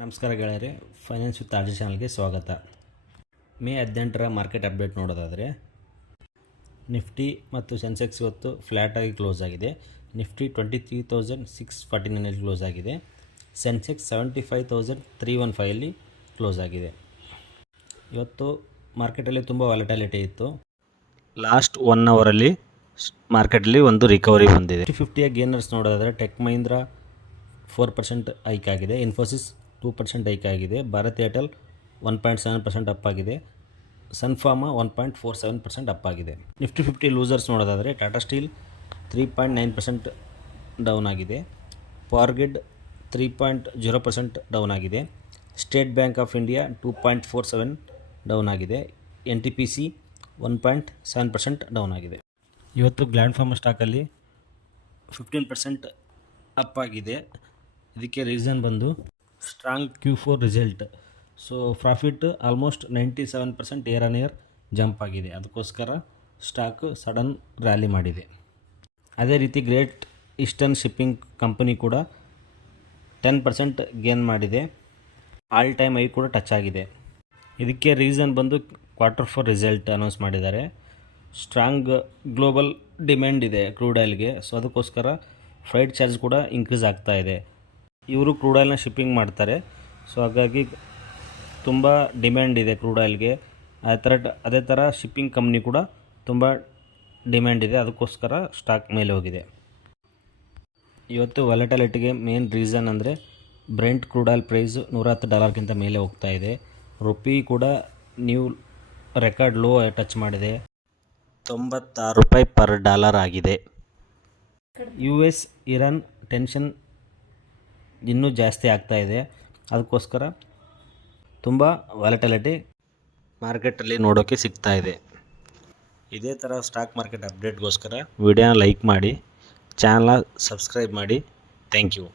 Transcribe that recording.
ನಮಸ್ಕಾರ ಗೆಳೆಯರೆ, finance with ಆರ್ಜಿ ಚಾನಲ್ಗೆ ಸ್ವಾಗತ. ಮೇ 18ರ ಮಾರ್ಕೆಟ್ ಅಪ್ಡೇಟ್ ನೋಡೋದಾದರೆ ನಿಫ್ಟಿ ಮತ್ತು ಸೆನ್ಸೆಕ್ಸ್ ಇವತ್ತು ಫ್ಲ್ಯಾಟಾಗಿ ಕ್ಲೋಸ್ ಆಗಿದೆ. ನಿಫ್ಟಿ 23,649 ಕ್ಲೋಸ್ ಆಗಿದೆ. ಸೆನ್ಸೆಕ್ಸ್ 75,315 ಕ್ಲೋಸ್ ಆಗಿದೆ. ಇವತ್ತು ಮಾರ್ಕೆಟಲ್ಲಿ ತುಂಬ ವಾಲಟಾಲಿಟಿ ಇತ್ತು. ಲಾಸ್ಟ್ 1 ಅವರಲ್ಲಿ ಮಾರ್ಕೆಟಲ್ಲಿ ಒಂದು ರಿಕವರಿ ಬಂದಿದೆ. 50ಯ ಗೇನರ್ಸ್ ನೋಡೋದಾದರೆ ಟೆಕ್ ಮಹೀಂದ್ರ 4% ಹೈಕ್ ಆಗಿದೆ. ಇನ್ಫೋಸಿಸ್ 2% ಹೈಕ್ ಆಗಿದೆ. ಭಾರತ್ ಏರ್ಟೆಲ್ 1.7% ಅಪ್ ಆಗಿದೆ. ಸನ್ಫಾರ್ಮಾ 1.47% ಅಪ್ ಆಗಿದೆ. ನಿಫ್ಟಿ 50 ಲೂಸರ್ಸ್ ನೋಡೋದಾದರೆ ಟಾಟಾ ಸ್ಟೀಲ್ 3.9% ಡೌನ್ ಆಗಿದೆ. ಪವರ್ಗ್ರಿಡ್ 3.0% ಡೌನ್ ಆಗಿದೆ. State bank of India 2.47 down ಆಗಿದೆ. NTPC 1.7% ಡೌನ್ ಆಗಿದೆ. ಇವತ್ತು ಗ್ಲ್ಯಾಂಡ್ ಫಾರ್ಮಾ ಸ್ಟಾಕಲ್ಲಿ 15% ಅಪ್ ಆಗಿದೆ. ಇದಕ್ಕೆ ರೀಸನ್ ಬಂದು strong Q4 result. So profit almost 97% year on year jump ಆಗಿದೆ. ಅದಕ್ಕೋಸ್ಕರ ಸ್ಟಾಕು ಸಡನ್ ರ್ಯಾಲಿ ಮಾಡಿದೆ. ಅದೇ ರೀತಿ ಗ್ರೇಟ್ ಈಸ್ಟರ್ನ್ ಶಿಪ್ಪಿಂಗ್ ಕಂಪನಿ ಕೂಡ 10% ಗೇನ್ ಮಾಡಿದೆ. ಆಲ್ ಟೈಮ್ ಹೈ ಕೂಡ ಟಚ್ ಆಗಿದೆ. ಇದಕ್ಕೆ ರೀಸನ್ ಬಂದು Q4 ರಿಸಲ್ಟ್ ಅನೌನ್ಸ್ ಮಾಡಿದ್ದಾರೆ. ಸ್ಟ್ರಾಂಗ್ ಗ್ಲೋಬಲ್ ಡಿಮ್ಯಾಂಡ್ ಇದೆ ಕ್ರೂಡ್ ಆಯಿಲ್ಗೆ. ಸೊ ಅದಕ್ಕೋಸ್ಕರ ಫ್ರೈಟ್ ಚಾರ್ಜ್ ಕೂಡ ಇನ್ಕ್ರೀಸ್ ಆಗ್ತಾ ಇದೆ. ಇವರು ಕ್ರೂಡ್ ಆಯಿಲ್ನ ಶಿಪ್ಪಿಂಗ್ ಮಾಡ್ತಾರೆ. ಸೊ ಹಾಗಾಗಿ ತುಂಬ ಡಿಮ್ಯಾಂಡ್ ಇದೆ ಕ್ರೂಡ್ ಆಯಿಲ್ಗೆ. ಅದೇ ಥರ ಶಿಪ್ಪಿಂಗ್ ಕಂಪ್ನಿ ಕೂಡ ತುಂಬ ಡಿಮ್ಯಾಂಡ್ ಇದೆ. ಅದಕ್ಕೋಸ್ಕರ ಸ್ಟಾಕ್ ಮೇಲೆ ಹೋಗಿದೆ. ಇವತ್ತು ವಾಲಟಾಲಿಟಿಗೆ ಮೇನ್ ರೀಸನ್ ಅಂದರೆ ಬ್ರೆಂಟ್ ಕ್ರೂಡ್ ಆಯಿಲ್ ಪ್ರೈಸ್ $110 ಮೇಲೆ ಹೋಗ್ತಾ ಇದೆ. ರುಪಿ ಕೂಡ ನ್ಯೂ ರೆಕಾರ್ಡ್ ಲೋ ಟಚ್ ಮಾಡಿದೆ. $96 ಪರ್ ಡಾಲರ್ ಆಗಿದೆ. US ಇರಾನ್ ಟೆನ್ಷನ್ ಇನ್ನೂ ಜಾಸ್ತಿ ಆಗ್ತಾ ಇದೆ. ಅದಕ್ಕೋಸ್ಕರ ತುಂಬ ವಾಲಟಾಲಿಟಿ ಮಾರ್ಕೆಟಲ್ಲಿ ನೋಡೋಕ್ಕೆ ಸಿಗ್ತಾ ಇದೆ. ಇದೇ ಥರ ಸ್ಟಾಕ್ ಮಾರ್ಕೆಟ್ ಅಪ್ಡೇಟ್ಗೋಸ್ಕರ ವಿಡಿಯೋನ ಲೈಕ್ ಮಾಡಿ, ಚಾನಲ್ನ ಸಬ್ಸ್ಕ್ರೈಬ್ ಮಾಡಿ. Thank you.